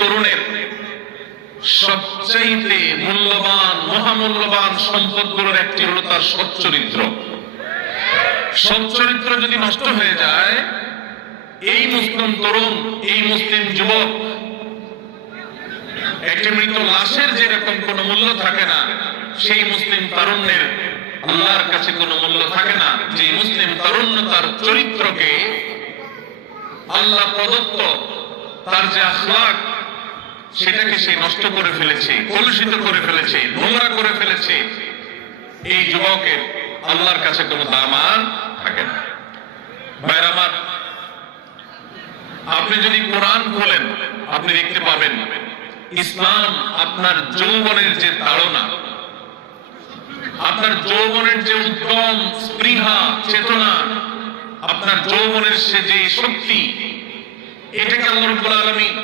তরুণের সবচাইতে মূল্যবান মহামূল্যবান সম্পদগুলোর একটি হলো তার সচ্চরিত্র। সচ্চরিত্র যদি নষ্ট হয়ে যায়, এই মুসলিম তরুণ, এই মুসলিম যুবক একটি মৃত লাশের যেরকম কোনো মূল্য থাকে না, সেই মুসলিম তারুণ্যের আল্লাহর কাছে কোনো মূল্য থাকে না। যে মুসলিম তারুণ্য তার চরিত্রকে আল্লাহ প্রদত্ত তার যে আখলাক, সেটাকে সে নষ্ট করে ফেলেছে, কলুষিত করে ফেলেছে, নোংরা করে ফেলেছে, এই যুবকের আল্লাহর কাছে কোনো দাম আর থাকে না। ভাইরা আমার, আপনি যদি কোরআন খোলেন আপনি দেখতে পাবেন ইসলাম আপনার যৌবনের যে তাড়না, আপনার যৌবনের যে উদ্যম, স্পৃহা, চেতনা, আপনার যৌবনের সে যে শক্তি, এটাকে আল্লাহ রাব্বুল আলামিন